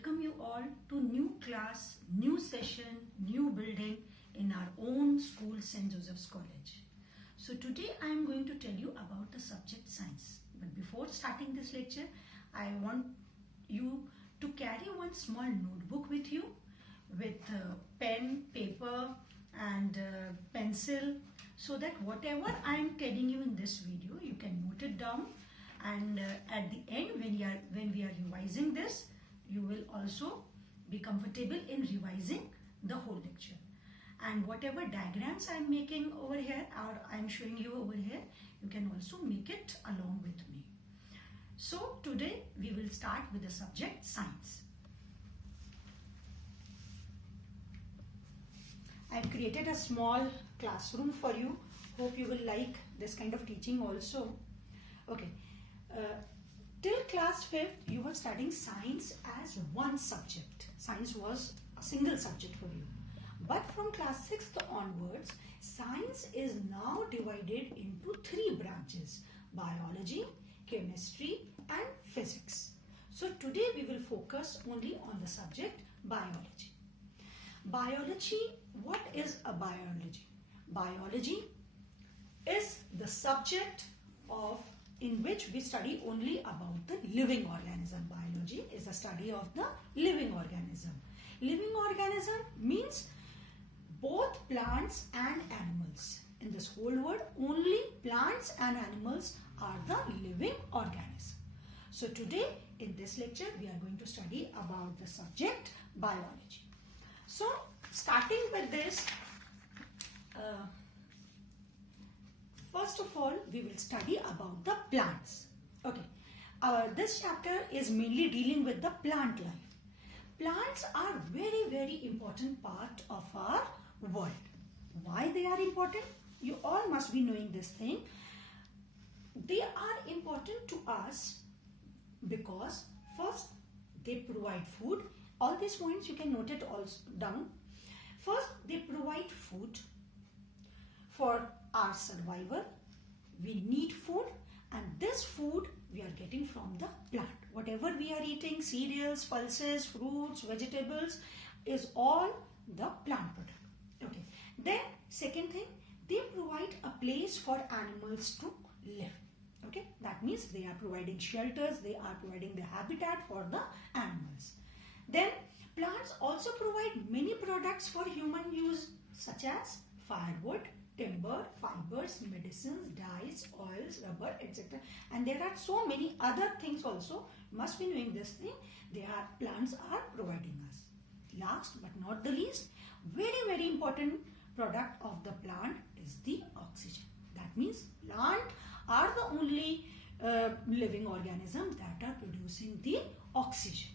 welcome you all to new class, new session, new building in our own school, St. Joseph's College. So today I am going to tell you about the subject science. But before starting this lecture, I want you to carry one small notebook with you with pen, paper and pencil, so that whatever I am telling you in this video, you can note it down, and at the end when we are revising this, you will also be comfortable in revising the whole lecture. And whatever diagrams I am making over here or I am showing you over here, you can also make it along with me. So today we will start with the subject science. I have created a small classroom for you. Hope you will like this kind of teaching also. Okay. Till class 5th, you were studying science as one subject. Science was a single subject for you. But from class 6th onwards, science is now divided into 3 branches: biology, chemistry and physics. So today we will focus only on the subject biology. Biology, what is a biology? Biology is the subject in which we study only about the living organism. Biology is the study of the living organism. Living organism means both plants and animals. In this whole world, only plants and animals are the living organism. So today in this lecture, we are going to study about the subject biology. So starting with this, first of all, we will study about the plants. Okay, this chapter is mainly dealing with the plant life. Plants are very important part of our world. Why they are important? You all must be knowing this thing. They are important to us because first, they provide food. All these points you can note it all down. First, they provide food for our survival. We need food, and this food we are getting from the plant. Whatever we are eating, cereals, pulses, fruits, vegetables, is all the plant product. Okay. Then second thing, they provide a place for animals to live. Okay. That means they are providing shelters, they are providing the habitat for the animals. Then plants also provide many products for human use, such as firewood, timber, fibers, medicines, dyes, oils, rubber, etc. And there are so many other things also. Must be knowing this thing. Plants are providing us. Last but not the least, very important product of the plant is the oxygen. That means plants are the only living organism that are producing the oxygen.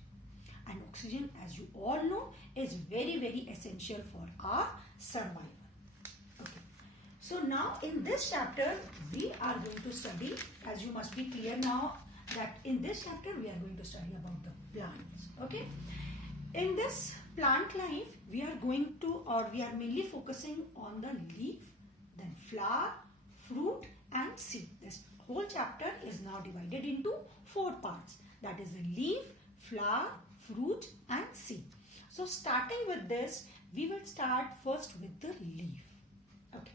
And oxygen, as you all know, is very essential for our survival. Okay. So now in this chapter, we are going to study, as you must be clear now, that in this chapter we are going to study about the plants. Okay. In this plant life, we are mainly focusing on the leaf, then flower, fruit and seed. This whole chapter is now divided into 4 parts. That is the leaf, flower, fruit and seed. So starting with this, we will start first with the leaf. Okay.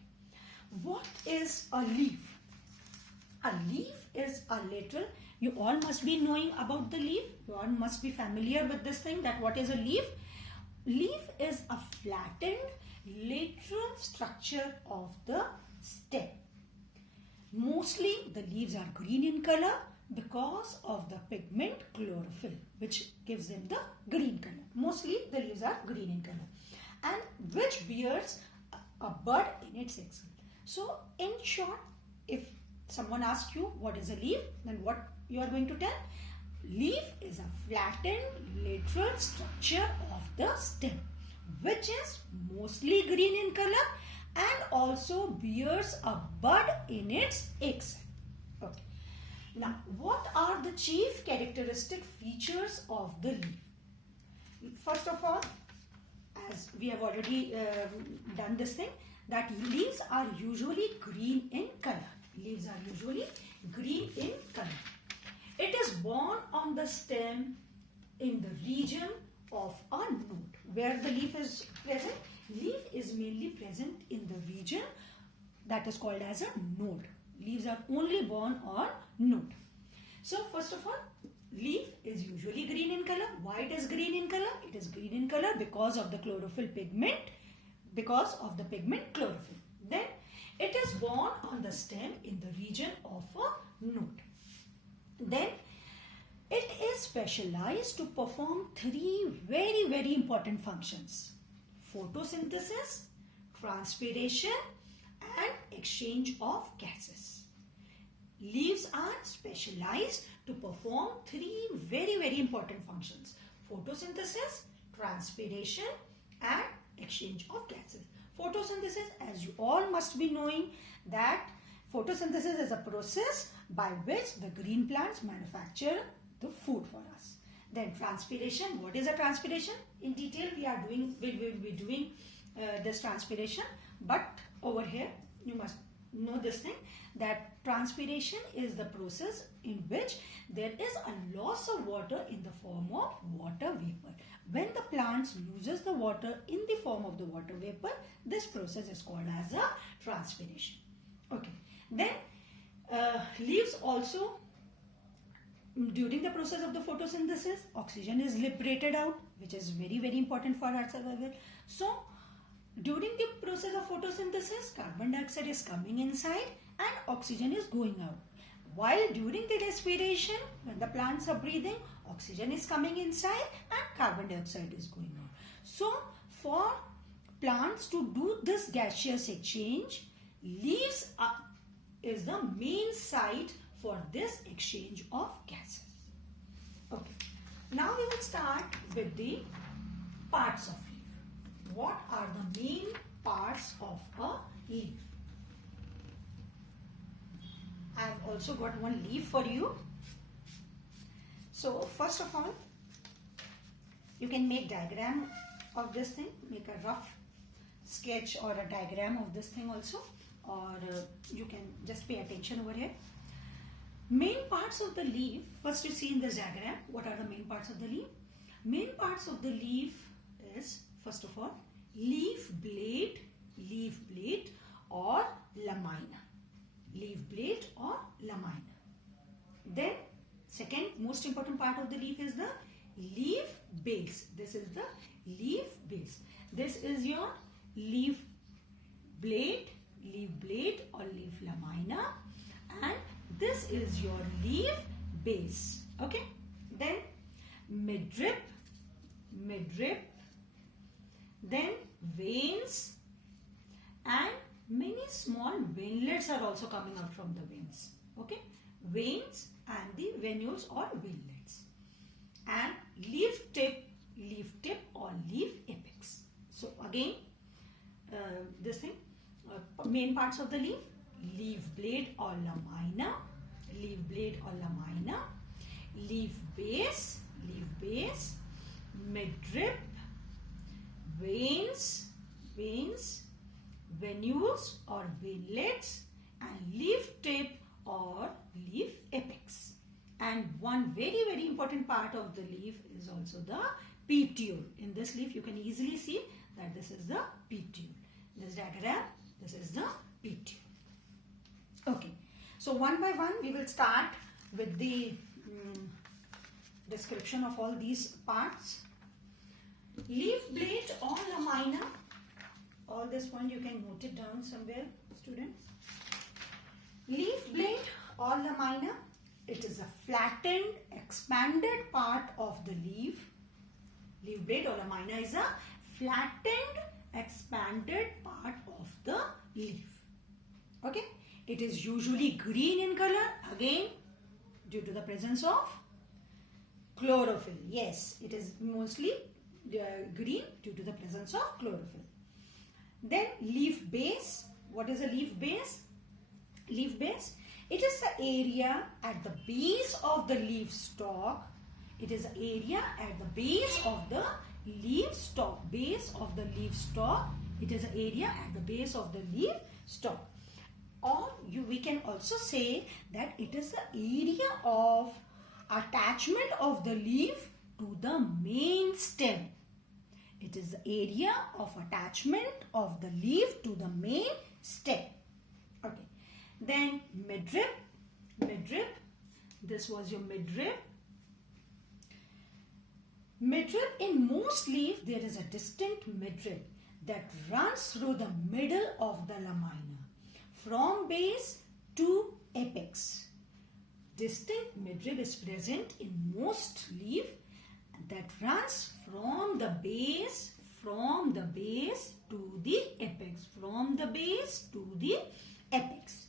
What is a leaf? A leaf is a lateral. You all must be knowing about the leaf. You all must be familiar with this thing, that what is a leaf? Leaf is a flattened lateral structure of the stem. Mostly the leaves are green in color because of the pigment chlorophyll, which gives them the green color. Mostly the leaves are green in color, and which bears a bud in its axil. So in short, if someone asks you what is a leaf, then what you are going to tell? Leaf is a flattened lateral structure of the stem, which is mostly green in color and also bears a bud in its axil. Okay. Now, what are the chief characteristic features of the leaf? First of all, as we have already done this thing, that leaves are usually green in color. Leaves are usually green in color. It is borne on the stem in the region of a node. Where the leaf is present? Leaf is mainly present in the region that is called as a node. Leaves are only born on node. So first of all, leaf is usually green in color. Why it is green in color? It is green in color because of the chlorophyll pigment, because of the pigment chlorophyll. Then it is born on the stem in the region of a node. Then it is specialized to perform three very important functions: photosynthesis, transpiration, and exchange of gases. Leaves are specialized to perform three very important functions: photosynthesis, transpiration, and exchange of gases. Photosynthesis, as you all must be knowing, that photosynthesis is a process by which the green plants manufacture the food for us. Then transpiration. What is a transpiration? In detail we will be doing this transpiration, but over here you must know this thing, that transpiration is the process in which there is a loss of water in the form of water vapor. When the plants loses the water in the form of the water vapor, this process is called as a transpiration. Okay. Then leaves also, during the process of the photosynthesis, oxygen is liberated out, which is very important for our survival. So during the process of photosynthesis, carbon dioxide is coming inside and oxygen is going out. While during the respiration, when the plants are breathing, oxygen is coming inside and carbon dioxide is going out. So for plants to do this gaseous exchange, leaves is the main site for this exchange of gases. Okay. Now we will start with the parts of leaf. What are the main parts of a leaf? I have also got one leaf for you. So first of all, you can make diagram of this thing, make a rough sketch or a diagram of this thing also, or you can just pay attention over here. Main parts of the leaf, first you see in this diagram, what are the main parts of the leaf? Main parts of the leaf is, first of all, leaf blade or lamina. Leaf blade or lamina. Then second most important part of the leaf is the leaf base. This is the leaf base. This is your leaf blade or leaf lamina, and this is your leaf base. Okay. Then midrib, then veins, and many small veinlets are also coming out from the veins. Okay. Veins and the venules or veinlets. And leaf tip or leaf apex. So again, this thing, main parts of the leaf: leaf blade or lamina, leaf base, midrib, veins, venules or veinlets, and leaf tip or leaf apex. And one very important part of the leaf is also the petiole. In this leaf you can easily see that this is the petiole. This diagram, this is the petiole. Okay, so one by one we will start with the description of all these parts. Leaf blade or lamina, all this point you can note it down somewhere, students. Leaf blade or lamina, it is a flattened, expanded part of the leaf. Leaf blade or lamina is a flattened, expanded part of the leaf. Okay. It is usually green in color, again due to the presence of chlorophyll. Yes, it is mostly green due to the presence of chlorophyll. Then leaf base. What is a leaf base? Leaf base, it is the area at the base of the leaf stalk. It is the area at the base of the leaf stalk. Base of the leaf stalk. It is the area at the base of the leaf stalk. Or we can also say that it is the area of attachment of the leaf to the main stem. It is the area of attachment of the leaf to the main stem. Okay. Then midrib. Midrib. This was your midrib. Midrib, in most leaf there is a distinct midrib that runs through the middle of the lamina from base to apex. Distinct midrib is present in most leaf that runs from the base to the apex. From the base to the apex.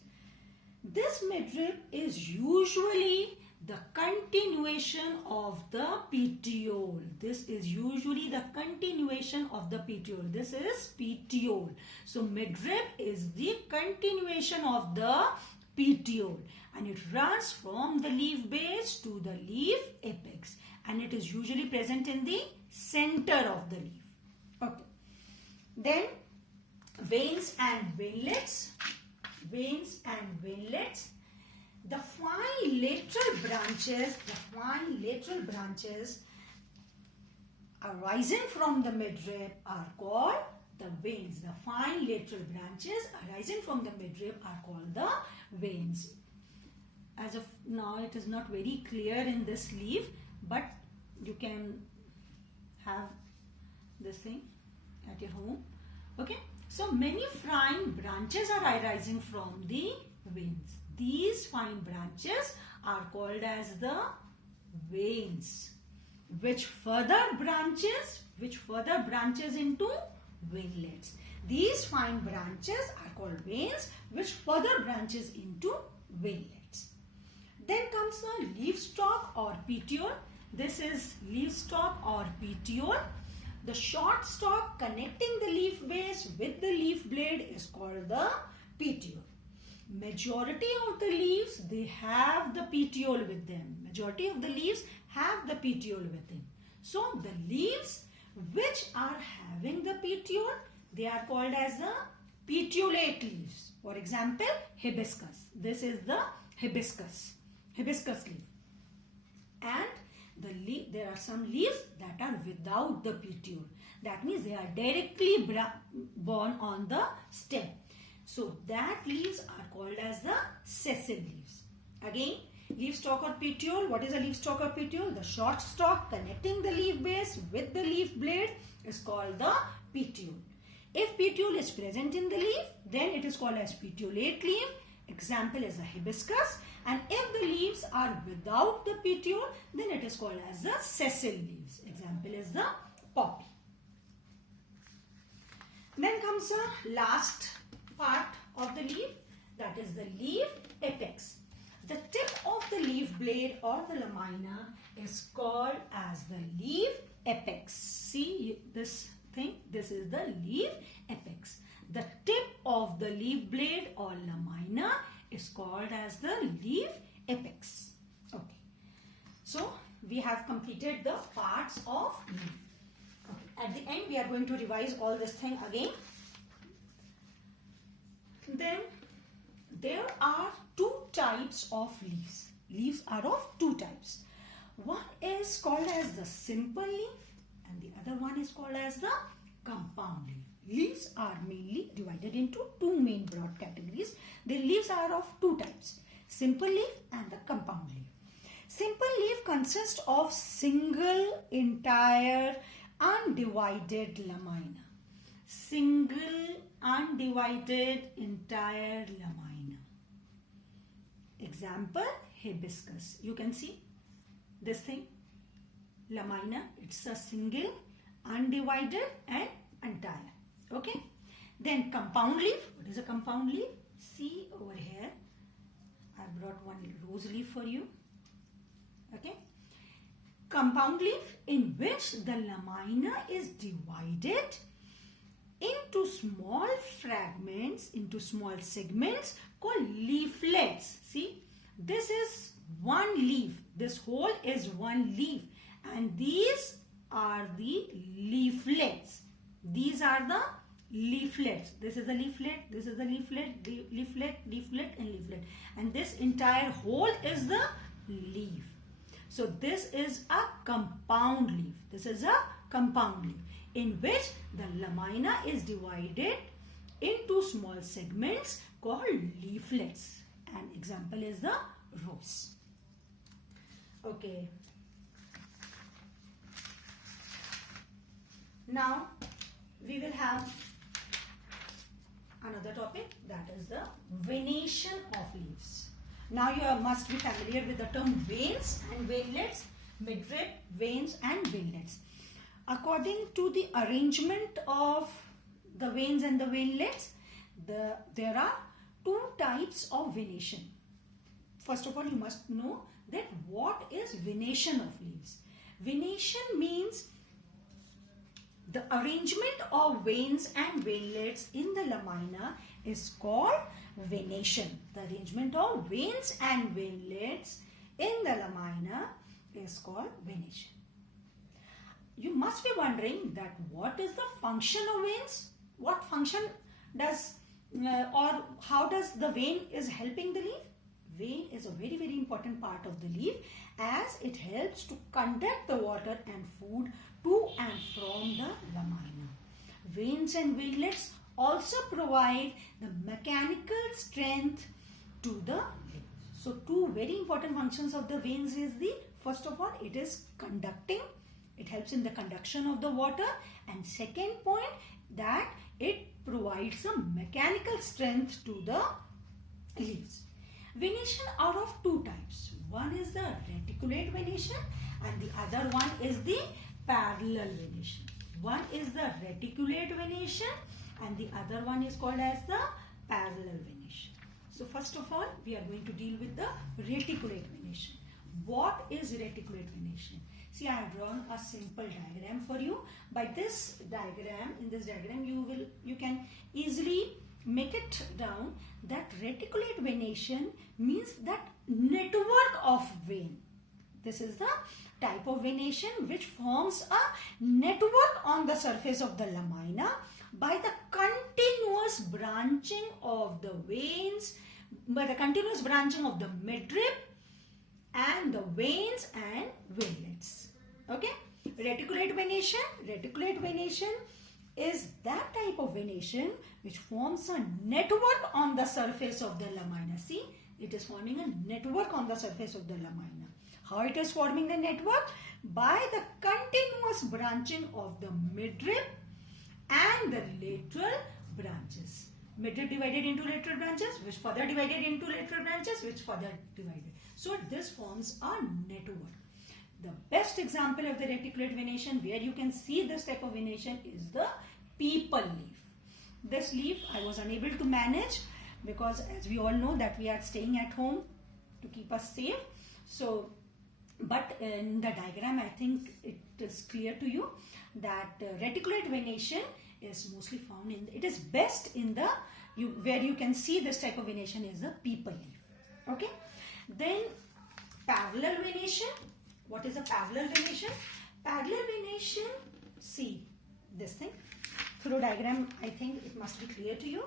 This midrib is usually the continuation of the petiole. This is usually the continuation of the petiole. This is petiole. So midrib is the continuation of the petiole, and it runs from the leaf base to the leaf apex, and it is usually present in the center of the leaf. Okay. Then veins and veinlets. Veins and veinlets. The fine lateral branches arising from the midrib are called the veins. The fine lateral branches arising from the midrib are called the veins. As of now, it is not very clear in this leaf, but you can have this thing at your home. Okay. So many fine branches are arising from the veins. These fine branches are called as the veins, which further branches into veinlets. These fine branches are called veins, which further branches into veinlets. Then comes the leaf stalk or petiole. This is leaf stalk or petiole. The short stalk connecting the leaf base with the leaf blade is called the petiole. Majority of the leaves, they have the petiole with them. Majority of the leaves have the petiole with them. So the leaves which are having the petiole, they are called as the petiolate leaves. For example, hibiscus. This is the hibiscus leaf. And there are some leaves that are without the petiole. That means they are directly borne on the stem. So that leaves are called as the sessile leaves. Again, leaf stalk or petiole. What is a leaf stalk or petiole? The short stalk connecting the leaf base with the leaf blade is called the petiole. If petiole is present in the leaf, then it is called as petiolate leaf. Example is the hibiscus. And if the leaves are without the petiole, then it is called as the sessile leaves. Example is the poppy. Then comes the last part of the leaf, that is the leaf apex. The tip of the leaf blade or the lamina is called as the leaf apex. See this thing? This is the leaf apex. The tip of the leaf blade or lamina is called as the leaf apex. Okay. So we have completed the parts of leaf. Okay. At the end, we are going to revise all this thing again. Then there are two types of leaves. Leaves are of two types. One is called as the simple leaf and the other one is called as the compound leaf. Leaves are mainly divided into two main broad categories. The leaves are of two types, simple leaf and the compound leaf. Simple leaf consists of single, entire, undivided lamina. Single, undivided, entire lamina. Example, hibiscus. You can see this thing, lamina. It's a single, undivided and entire. Okay. Then compound leaf. What is a compound leaf? See over here. I brought one rose leaf for you. Okay. Compound leaf in which the lamina is divided into small fragments, into small segments called leaflets. See, this is one leaf. This whole is one leaf and these are the leaflets. These are the leaflets. This is the leaflet, this is the leaflet, leaflet, leaflet and leaflet. And this entire whole is the leaf. So this is a compound leaf. This is a compound leaf in which the lamina is divided into small segments called leaflets. An example is the rose. Okay. Now we will have another topic, that is the venation of leaves. Now you must be familiar with the term veins and veinlets, midrib, veins and veinlets. According to the arrangement of the veins and the veinlets, there are two types of venation. First of all, you must know that what is venation of leaves. Venation means the arrangement of veins and veinlets in the lamina is called venation. The arrangement of veins and veinlets in the lamina is called venation. You must be wondering that what is the function of veins? What function does or how does the vein is helping the leaf? Vein is a very important part of the leaf as it helps to conduct the water and food to and from the lamina. Veins and veinlets also provide the mechanical strength to the leaf. So two very important functions of the veins is the, first of all, it is conducting. It helps in the conduction of the water, and second point, that it provides some mechanical strength to the leaves. Venation are of two types. One is the reticulate venation and the other one is the parallel venation. One is the reticulate venation and the other one is called as the parallel venation. So first of all, we are going to deal with the reticulate venation. What is reticulate venation? See, I have drawn a simple diagram for you. By this diagram, in this diagram, you can easily make it down that reticulate venation means that network of vein. This is the type of venation which forms a network on the surface of the lamina by the continuous branching of the veins, by the continuous branching of the midrib and the veins and veinlets. Okay, reticulate venation is that type of venation which forms a network on the surface of the lamina. See, it is forming a network on the surface of the lamina. How it is forming the network? By the continuous branching of the midrib and the lateral branches. Midrib divided into lateral branches, which further divided into lateral branches, which further divided. So this forms a network. The best example of the reticulate venation where you can see this type of venation is the peepal leaf. This leaf I was unable to manage because as we all know that we are staying at home to keep us safe. So, but in the diagram I think it is clear to you that reticulate venation is mostly found in, it is best in the, where you can see this type of venation is the peepal leaf. Okay. Then parallel venation. What is a parallel venation? Parallel venation, see this thing. Through diagram, I think it must be clear to you.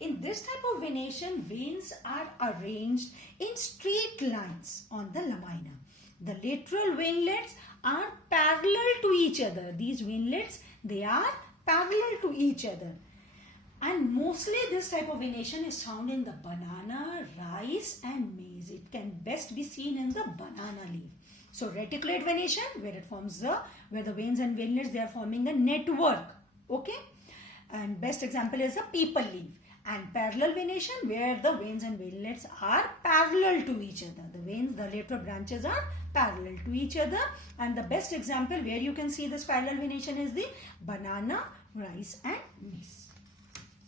In this type of venation, veins are arranged in straight lines on the lamina. The lateral veinlets are parallel to each other. These veinlets, they are parallel to each other. And mostly this type of venation is found in the banana, rice and maize. It can best be seen in the banana leaf. So reticulate venation, where it forms the, where the veins and veinlets, they are forming the network. Okay. And best example is the peepal leaf. And parallel venation, where the veins and veinlets are parallel to each other. The veins, the lateral branches are parallel to each other. And the best example where you can see this parallel venation is the banana, rice and maize.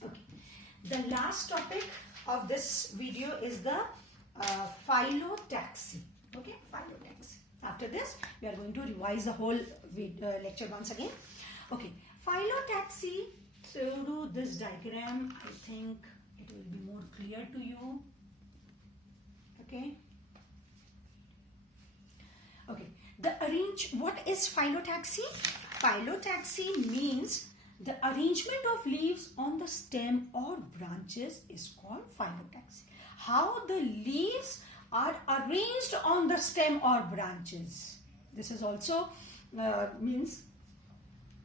Okay. The last topic of this video is the phyllotaxy. Okay, phyllotaxy. After this, we are going to revise the whole lecture once again. Okay, phyllotaxy, through this diagram, I think it will be more clear to you. Okay. Okay, what is phyllotaxy? Phyllotaxy means the arrangement of leaves on the stem or branches is called phyllotaxy. How the leaves are arranged on the stem or branches. This is also means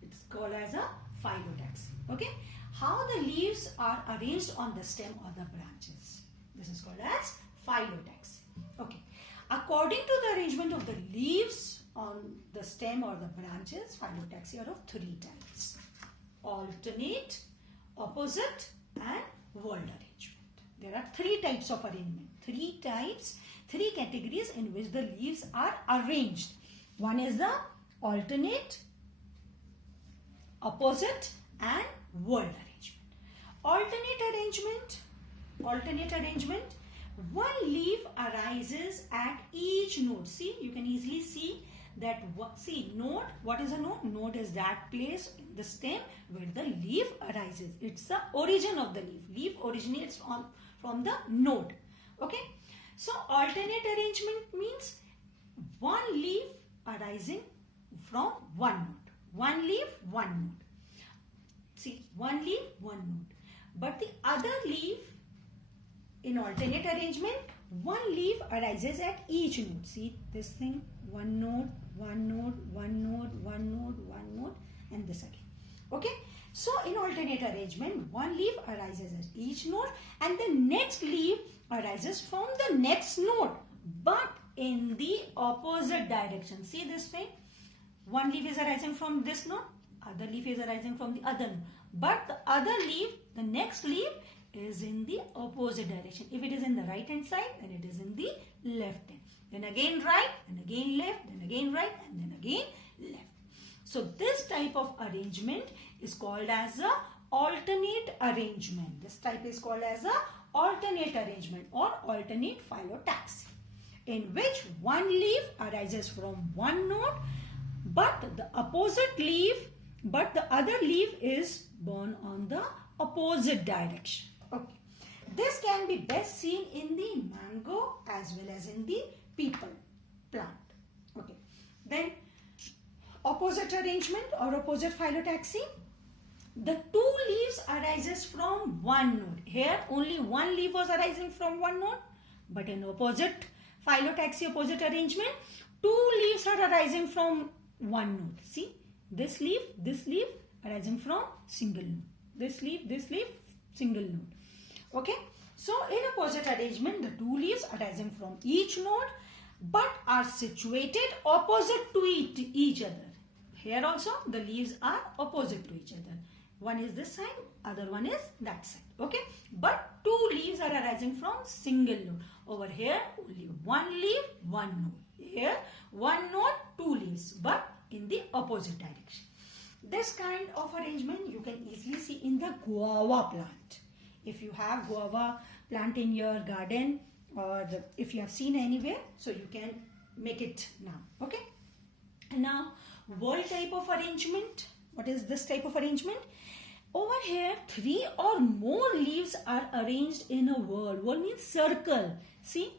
it's called as a phyllotaxy. Okay, how the leaves are arranged on the stem or the branches. This is called as phyllotaxy. Okay, according to the arrangement of the leaves on the stem or the branches, phyllotaxy are of three types: alternate, opposite, and whorled arrangement. There are three types of arrangement. Three categories in which the leaves are arranged. One is the alternate, opposite, and whorled arrangement. Alternate arrangement. One leaf arises at each node. See, you can easily see that. See, node. What is a node? Node is that place in the stem where the leaf arises. It's the origin of the leaf. Leaf originates from the node. Okay. So alternate arrangement means one leaf arising from one node. One leaf, one node. See, one leaf, one node. But the other leaf, in alternate arrangement, one leaf arises at each node. See this thing, one node, one node, one node, one node, one node, and this again. Okay. So in alternate arrangement, one leaf arises at each node and the next leaf arises from the next node, but in the opposite direction. See this thing? One leaf is arising from this node, other leaf is arising from the other node. But the other leaf, the next leaf, is in the opposite direction. If it is in the right hand side, then it is in the left hand. Then again right, then again left, then again right, and then again left. So this type of arrangement is called as a alternate arrangement. This type is called as a alternate arrangement or alternate phyllotaxy, in which one leaf arises from one node, but the other leaf is born on the opposite direction. Okay. This can be best seen in the mango as well as in the peepal plant. Okay. Then opposite arrangement or opposite phyllotaxy. The two leaves arises from one node. Here only one leaf was arising from one node, but in opposite phyllotaxy, opposite arrangement, two leaves are arising from one node. See, this leaf arising from single node. This leaf, single node. Okay. So in opposite arrangement, the two leaves arising from each node but are situated opposite to each other. Here also the leaves are opposite to each other. One is this side, other one is that side. Okay. But two leaves are arising from single node. Over here only one leaf, one node. Here one node, two leaves, but in the opposite direction. This kind of arrangement you can easily see in the guava plant. If you have guava plant in your garden, or if you have seen anywhere, so you can make it now. Okay. And now, whorl type of arrangement. What is this type of arrangement? Over here, three or more leaves are arranged in a whorl. Whorl means circle. See,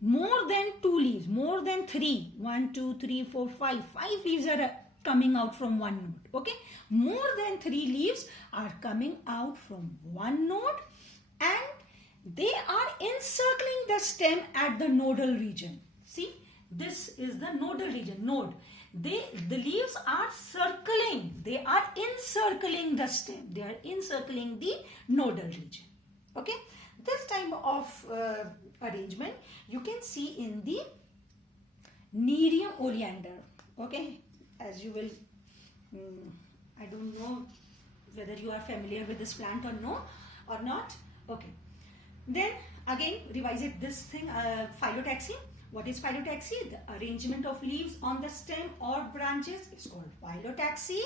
more than two leaves, more than three. 1, 2, 3, 4, 5. 5 leaves are coming out from one node. Okay, more than 3 leaves are coming out from one node, and they are encircling the stem at the nodal region. See, this is the nodal region, node. The leaves are circling, they are encircling the stem, they are encircling the nodal region. Okay, this type of arrangement you can see in the Nerium oleander. Okay, as you will, I don't know whether you are familiar with this plant or no or not. Okay, then again revise it, this thing, phyllotaxy. What is phyllotaxy? The arrangement of leaves on the stem or branches is called phyllotaxy.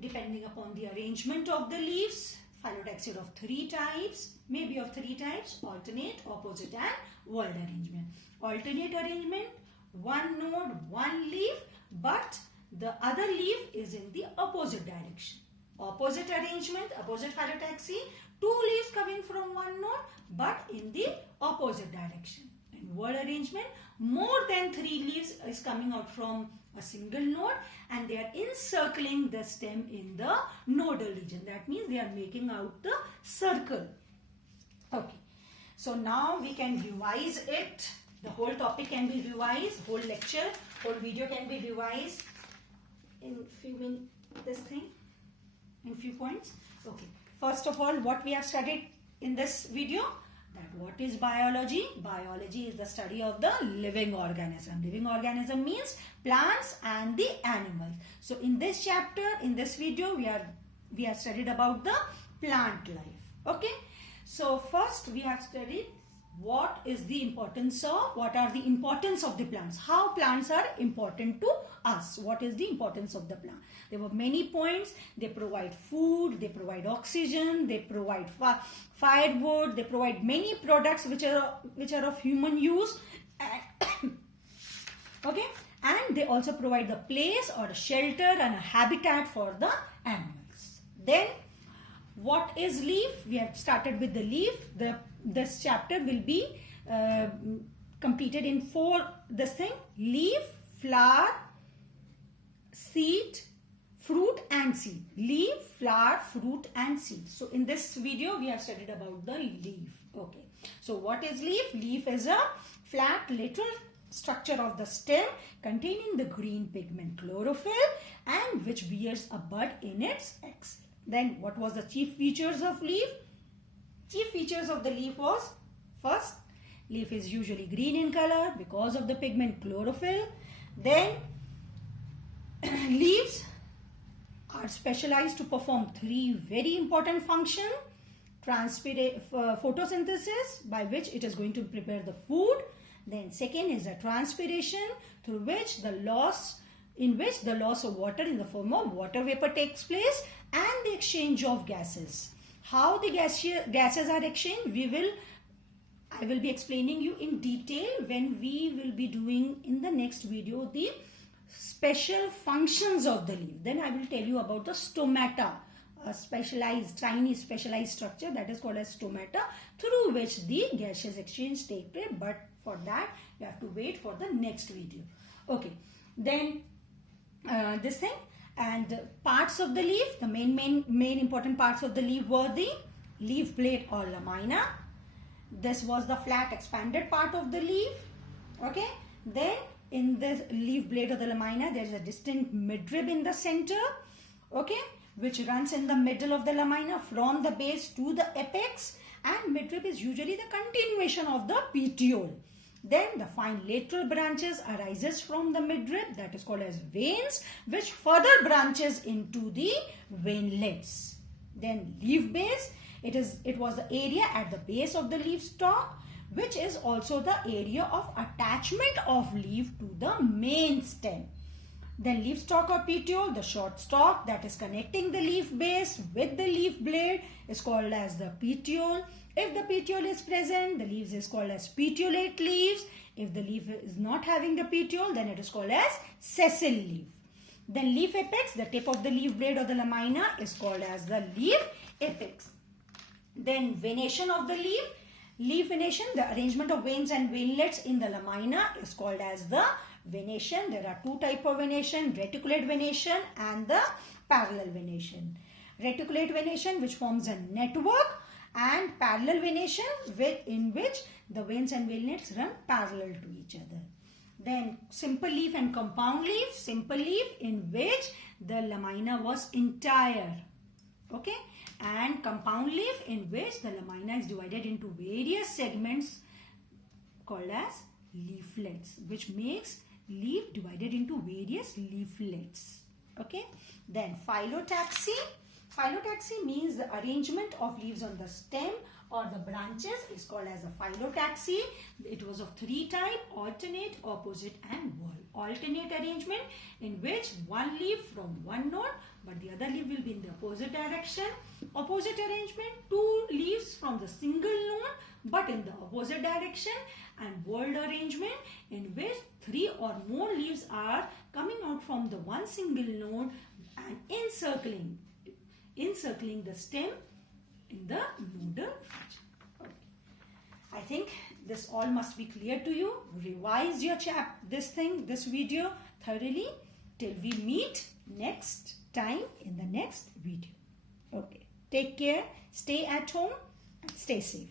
Depending upon the arrangement of the leaves, phyllotaxy are of 3 types, maybe of 3 types: alternate, opposite, and whorled arrangement. Alternate arrangement, one node, one leaf, but the other leaf is in the opposite direction. Opposite arrangement, opposite phyllotaxy, 2 leaves coming from one node, but in the opposite direction. In whorled arrangement, more than 3 leaves is coming out from a single node, and they are encircling the stem in the nodal region. That means they are making out the circle. Okay, so now we can revise it The whole topic can be revised, whole lecture, whole video can be revised in few points. Okay. First of all, what we have studied in this video, that what is biology? Biology is the study of the living organism. Living organism means plants and the animals. So in this chapter, in this video, we have studied about the plant life. Okay. So first we have studied what are the importance of the plants, how plants are important to us, what is the importance of the plant. There were many points. They provide food, they provide oxygen, they provide firewood, they provide many products which are of human use. Okay, and they also provide the place or a shelter and a habitat for the animals. Then what is leaf? We have started with the leaf. This chapter will be completed in leaf, flower, seed, fruit and seed. Leaf, flower, fruit and seed. So in this video we have studied about the leaf. Okay. So what is leaf? Leaf is a flat little structure of the stem containing the green pigment chlorophyll and which bears a bud in its axil. Then what was the chief features of leaf? Chief features of the leaf was, first, leaf is usually green in color because of the pigment chlorophyll. Then leaves are specialized to perform three very important functions. Photosynthesis, by which it is going to prepare the food. Then second is the transpiration, through which the loss of water in the form of water vapor takes place, and the exchange of gases. How the gases are exchanged, I will be explaining you in detail when we will be doing in the next video the special functions of the leaf. Then I will tell you about the stomata, a tiny specialized structure that is called as stomata, through which the gaseous exchange take place. But for that you have to wait for the next video. Okay. Then this thing. And parts of the leaf, the main important parts of the leaf were the leaf blade or lamina. This was the flat expanded part of the leaf. Okay. Then in the leaf blade or the lamina, there is a distinct midrib in the center. Okay. Which runs in the middle of the lamina from the base to the apex. And midrib is usually the continuation of the petiole. Then the fine lateral branches arises from the midrib, that is called as veins, which further branches into the veinlets. Then leaf base, it was the area at the base of the leaf stalk, which is also the area of attachment of leaf to the main stem. Then leaf stalk or petiole, the short stalk that is connecting the leaf base with the leaf blade is called as the petiole. If the petiole is present, the leaves is called as petiolate leaves. If the leaf is not having the petiole, then it is called as sessile leaf. Then leaf apex, the tip of the leaf blade or the lamina is called as the leaf apex. Then venation of the leaf. Leaf venation, the arrangement of veins and veinlets in the lamina is called as the venation. There are two types of venation, reticulate venation and the parallel venation. Reticulate venation, which forms a network, and parallel venation in which the veins and veinlets run parallel to each other. Then simple leaf and compound leaf. Simple leaf in which the lamina was entire. Okay. And compound leaf in which the lamina is divided into various segments called as leaflets, which makes leaf divided into various leaflets. Okay. Then phyllotaxy. Phyllotaxy means the arrangement of leaves on the stem or the branches is called as a phyllotaxy. It was of three types: alternate, opposite and whorl. Alternate arrangement in which one leaf from one node but the other leaf will be in the opposite direction. Opposite arrangement, two leaves from the single node but in the opposite direction. And whorled arrangement in which three or more leaves are coming out from the one single node and encircling the stem in the nodal region. Okay. I think this all must be clear to you. Revise your this video thoroughly till we meet next time in the next video. Okay. Take care. Stay at home and stay safe.